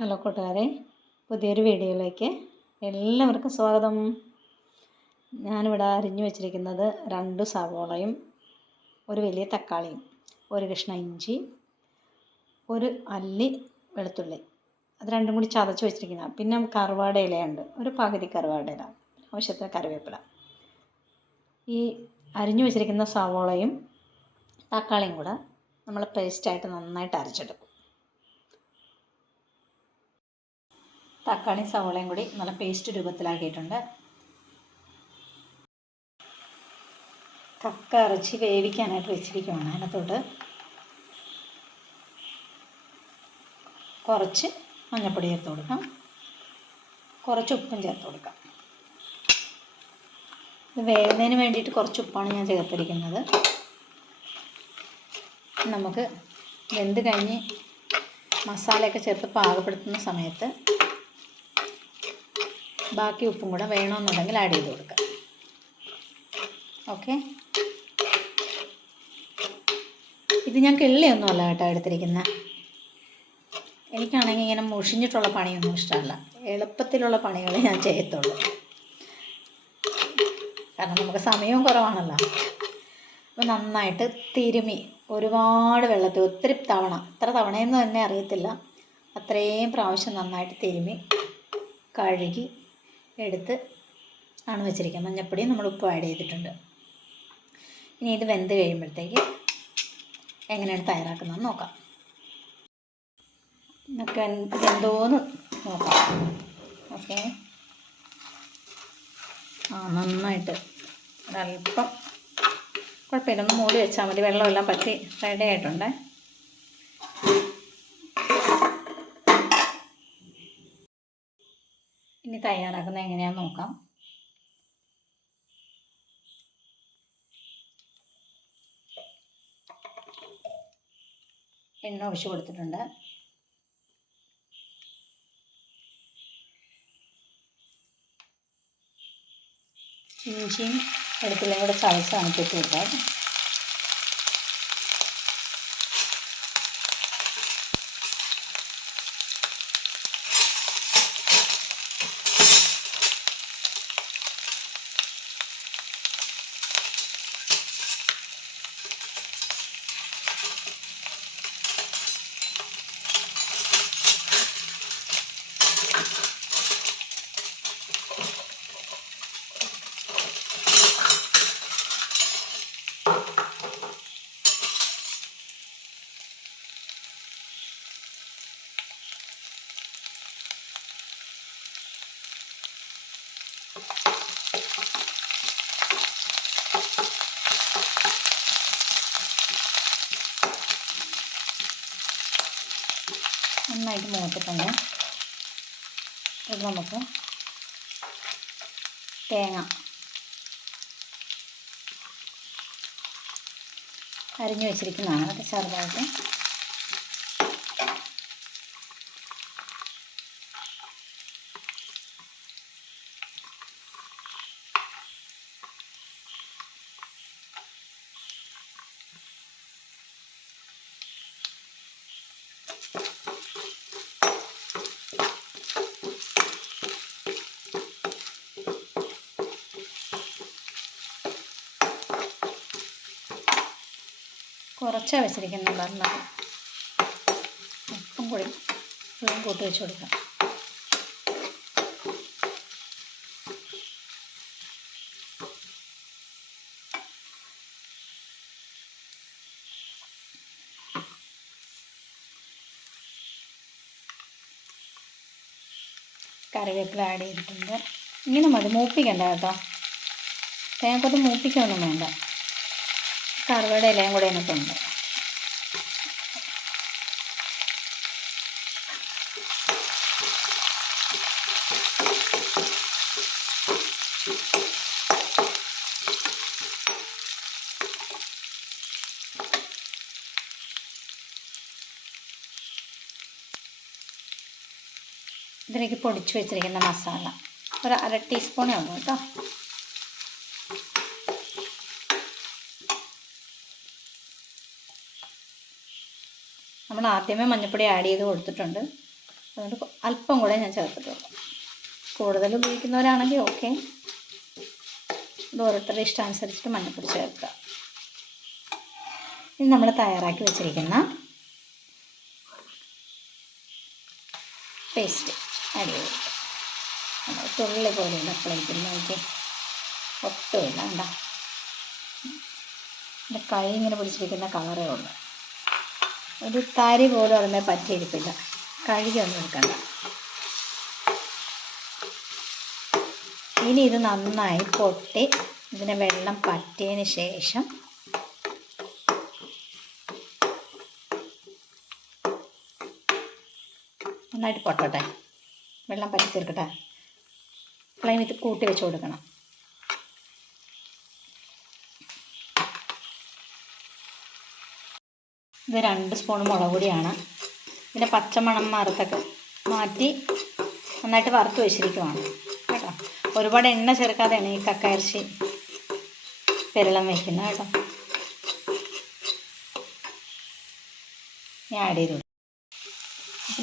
Hello കൂട്ടുകാരെ, പുതിയൊരു വീഡിയോയിലേക്ക് എല്ലാവർക്കും സ്വാഗതം. ഞാനിവിടെ അരിഞ്ഞു വെച്ചിരിക്കുന്നത് 2 സവോളയും ഒരു വലിയ തക്കാളിയും, ഒരു കഷ്ണം ഇഞ്ചി, ഒരു അല്ലി വെളുത്തുള്ളി, അത് രണ്ടും കൂടി ചതച്ച് വെച്ചിരിക്കുന്നത്. പിന്നെ കറുവാട ഇലയുണ്ട്, ഒരു പകുതി കറുവാട ഇല, ആവശ്യത്തിന് കറിവേപ്പില. ഈ അരിഞ്ഞു വെച്ചിരിക്കുന്ന സവോളയും തക്കാളിയും കൂടെ നമ്മൾ പേസ്റ്റായിട്ട് നന്നായിട്ട് അരച്ചെടുക്കും. തക്കാളിയും സവോളയും കൂടി നല്ല പേസ്റ്റ് രൂപത്തിലാക്കിയിട്ടുണ്ട്. കക്ക ഇറച്ചി വേവിക്കാനായിട്ട് വെച്ചിരിക്കുകയാണ്. അതിനകത്തോട്ട് കുറച്ച് മഞ്ഞൾപ്പൊടി ചേർത്ത് കൊടുക്കാം, കുറച്ച് ഉപ്പും ചേർത്ത് കൊടുക്കാം. ഇത് വേവുന്നതിന് വേണ്ടിയിട്ട് കുറച്ച് ഉപ്പാണ് ഞാൻ ചേർത്തിരിക്കുന്നത്. നമുക്ക് വെന്ത് കഴിഞ്ഞ് മസാലയൊക്കെ ചേർത്ത് പാകപ്പെടുത്തുന്ന സമയത്ത് ബാക്കി ഉപ്പും കൂടെ വേണമെന്നുണ്ടെങ്കിൽ ആഡ് ചെയ്ത് കൊടുക്കാം. ഓക്കെ, ഇത് ഞാൻ കിള്ളിയൊന്നുമല്ല കേട്ടോ എടുത്തിരിക്കുന്നത്. എനിക്കാണെങ്കിൽ ഇങ്ങനെ മുഷിഞ്ഞിട്ടുള്ള പണിയൊന്നും ഇഷ്ടമല്ല. എളുപ്പത്തിലുള്ള പണികൾ ഞാൻ ചെയ്യത്തുള്ളൂ. കാരണം നമുക്ക് സമയവും കുറവാണല്ലോ. അപ്പോൾ നന്നായിട്ട് തിരുമി, ഒരുപാട് വെള്ളത്തിൽ ഒത്തിരി തവണ, എത്ര തവണയെന്ന് തന്നെ അറിയത്തില്ല, അത്രയും പ്രാവശ്യം നന്നായിട്ട് തിരുമി കഴുകി എടുത്ത് ആണ് വെച്ചിരിക്കുക. മഞ്ഞൾപ്പൊടി നമ്മൾ ഉപ്പ് ആഡ് ചെയ്തിട്ടുണ്ട്. ഇനി ഇത് വെന്ത് കഴിയുമ്പോഴത്തേക്ക് എങ്ങനെയാണ് തയ്യാറാക്കുന്നതെന്ന് നോക്കാം. നമുക്ക് വെന്തോന്ന് നോക്കാം. ഓക്കെ, നന്നായിട്ട് ഒരല്പം കുഴപ്പമില്ല, ഒന്ന് മൂടി വെച്ചാൽ മതി. വെള്ളമെല്ലാം പറ്റി റെഡി ആയിട്ടുണ്ട്. ഇനി തയ്യാറാക്കുന്നത് എങ്ങനെയാണെന്ന് നോക്കാം. എണ്ണ ഒഴിച്ച് കൊടുത്തിട്ടുണ്ട്. ഇഞ്ചിയും വെളുത്തുള്ളിയും കൂടെ ചതച്ചാണ് ഇട്ട് കൊടുക്കാം. നന്നായിട്ട് മൂത്തിട്ടുണ്ട്. ഇത് നമുക്ക് തേങ്ങ അരിഞ്ഞു വെച്ചിരിക്കുന്നതാണ്. അതൊക്കെ ചെറുതായിട്ട് കുറച്ചാണ് വെച്ചിരിക്കുന്നുണ്ടായിരുന്നു. ഉപ്പും കൂടി കൂട്ടി വെച്ച് കൊടുക്കാം. കറിവേപ്പില ആഡ് ചെയ്തിട്ടുണ്ട്. ഇങ്ങനെ മതി, മൂപ്പിക്കണ്ട കേട്ടോ. തേങ്ങക്കൊത്ത് മൂപ്പിക്കൊന്നും വേണ്ട. കറുവയുടെ ഇലയും കൂടെ അതിനകത്തുണ്ട്. ഇതിലേക്ക് പൊടിച്ച് വെച്ചിരിക്കുന്ന മസാല ഒരു 1/2 ടീസ്പൂണേ ഉള്ളൂ കേട്ടോ. നമ്മൾ ആദ്യമേ മഞ്ഞൾപ്പൊടി ആഡ് ചെയ്ത് കൊടുത്തിട്ടുണ്ട്. അതുകൊണ്ട് അല്പം കൂടെ ഞാൻ ചേർത്തിട്ടുള്ളൂ. കൂടുതൽ ഉപയോഗിക്കുന്നവരാണെങ്കിൽ ഓക്കെ, ഇത് ഓരോരുത്തരുടെ ഇഷ്ടാനുസരിച്ചിട്ട് മഞ്ഞൾപ്പൊടി ചേർക്കുക. ഇനി നമ്മൾ തയ്യാറാക്കി വെച്ചിരിക്കുന്ന പേസ്റ്റ് ആഡ് ചെയ്ത് കൊടുക്കുക. തുള്ളി പോലെയുണ്ട് പ്ലേറ്റിൽ നോക്കി, ഒട്ടുമില്ല. കണ്ടോ, എൻ്റെ കൈ ഇങ്ങനെ പിടിച്ചിരിക്കുന്ന കളറേ ഉള്ളൂ. ഒരു തരി പോലും അതിനെ പറ്റിയിരിപ്പില്ല. കഴുകിയൊന്നും എടുക്കണ്ട. ഇനി ഇത് നന്നായി പൊട്ടി ഇതിന് വെള്ളം പറ്റിയതിന് ശേഷം നന്നായിട്ട് പൊട്ടട്ടെ, വെള്ളം പറ്റി തീർക്കട്ടെ. ഫ്ലെയിം ഇത് കൂട്ടി വെച്ച് കൊടുക്കണം. ഇത് 2 സ്പൂൺ മുളക് പൊടിയാണ്. ഇതിൻ്റെ പച്ചമണം മാറ്റി നന്നായിട്ട് വറുത്ത് വെച്ചിരിക്കുവാണ് കേട്ടോ. ഒരുപാട് എണ്ണ ചേർക്കാതെയാണ് ഈ കക്കയിറച്ചി പെരളം വയ്ക്കുന്നത് കേട്ടോ. ഞാൻ ആഡ് ചെയ്തു.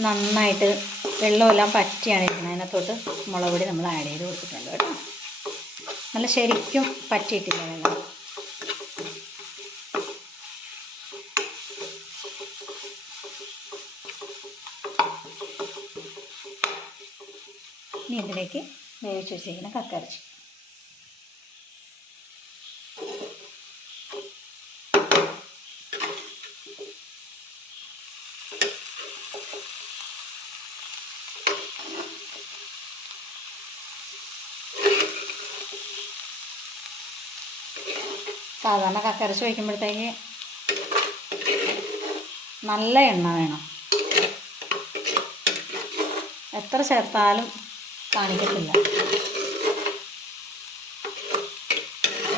നന്നായിട്ട് വെള്ളമെല്ലാം പറ്റിയാണ് ഇരിക്കുന്നത്. അതിനകത്തോട്ട് മുളക് പൊടി നമ്മൾ ആഡ് ചെയ്ത് കൊടുത്തിട്ടുണ്ട് കേട്ടോ. നല്ല ശരിക്കും പറ്റിയിട്ടില്ല വെള്ളം. ഇനി ഇതിലേക്ക് വേവിച്ച് വെച്ചിരിക്കുന്ന കക്കയിറച്ചി സാധാരണ കക്കയിറച്ചി വയ്ക്കുമ്പോഴത്തേക്ക് നല്ല എണ്ണ വേണം. എത്ര ചേർത്താലും കാണിക്കത്തില്ല.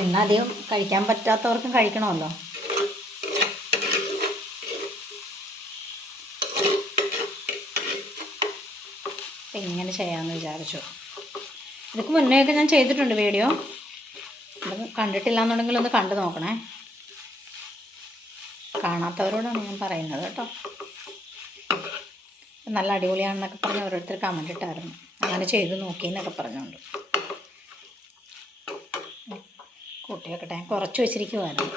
എണ്ണ അധികം കഴിക്കാൻ പറ്റാത്തവർക്കും കഴിക്കണമല്ലോ. അപ്പം ഇങ്ങനെ ചെയ്യാമെന്ന് വിചാരിച്ചു. ഇതിക്ക് മുന്നേയൊക്കെ ഞാൻ ചെയ്തിട്ടുണ്ട് വീഡിയോ. അത് കണ്ടിട്ടില്ല എന്നുണ്ടെങ്കിൽ ഒന്ന് കണ്ടു നോക്കണേ. കാണാത്തവരോടാണ് ഞാൻ പറയുന്നത് കേട്ടോ. നല്ല അടിപൊളിയാണെന്നൊക്കെ പറഞ്ഞ് ഓരോരുത്തർ കമൻറ്റ് ഇട്ടായിരുന്നു. അങ്ങനെ ചെയ്ത് നോക്കി എന്നൊക്കെ പറഞ്ഞുകൊണ്ട് കൂട്ടി വെക്കട്ടെ. കുറച്ച് വെച്ചിരിക്കുമായിരുന്നു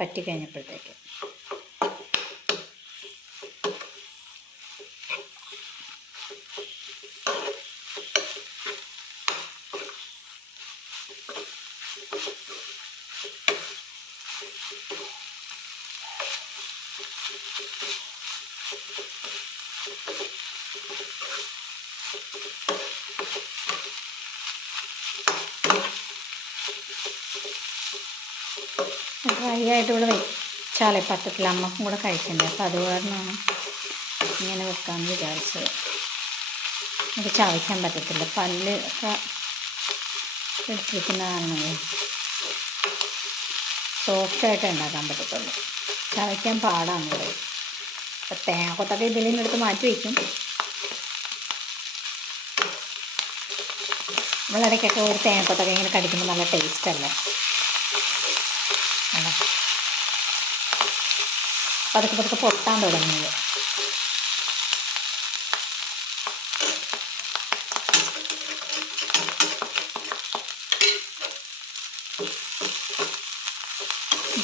പറ്റി കഴിഞ്ഞപ്പോഴത്തേക്ക്. ഡ്രൈ ആയിട്ട് ഇവിടെ വെച്ചാലേ പറ്റത്തില്ല, അമ്മക്കും കൂടെ കഴിക്കണ്ടേ. അപ്പോൾ അത് കാരണമാണ് ഇങ്ങനെ വെക്കാമെന്ന് വിചാരിച്ചത്. എനിക്ക് ചവയ്ക്കാൻ പറ്റത്തില്ല, പല്ല് ഒക്കെ എടുത്തിരിക്കുന്ന കാരണമേ സോഫ്റ്റായിട്ട് ഉണ്ടാക്കാൻ പറ്റത്തുള്ളൂ. ചവയ്ക്കാൻ പാടാണ് ഇവിടെ. അപ്പോൾ തേങ്ങക്കൊത്തൊക്കെ ഇതിൽ നിന്നെടുത്ത് മാറ്റി വയ്ക്കും. നമ്മളിടയ്ക്കൊക്കെ ഒരു തേങ്ങക്കൊത്തൊക്കെ ഇങ്ങനെ കടിക്കുമ്പോൾ നല്ല ടേസ്റ്റല്ലേ. അല്ല പതുക്കെ പൊട്ടാൻ തുടങ്ങിയത്.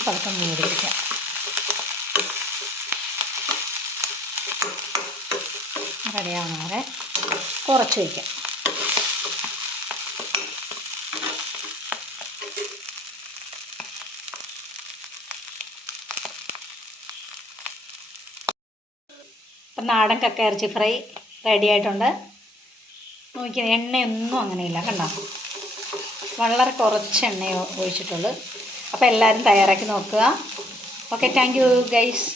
പതുക്കെ മൂടി വയ്ക്കാം. റെഡിയാവണ വരെ കുറച്ച് വയ്ക്കാം. അപ്പം നാടൻ കക്കയിറച്ചി ഫ്രൈ റെഡി ആയിട്ടുണ്ട്. നോക്കിയത് എണ്ണയൊന്നും അങ്ങനെയില്ല, കണ്ടോ. വളരെ കുറച്ച് എണ്ണയോ ഒഴിച്ചിട്ടുള്ളൂ. അപ്പോൾ എല്ലാവരും തയ്യാറാക്കി നോക്കുക. Okay, thank you guys.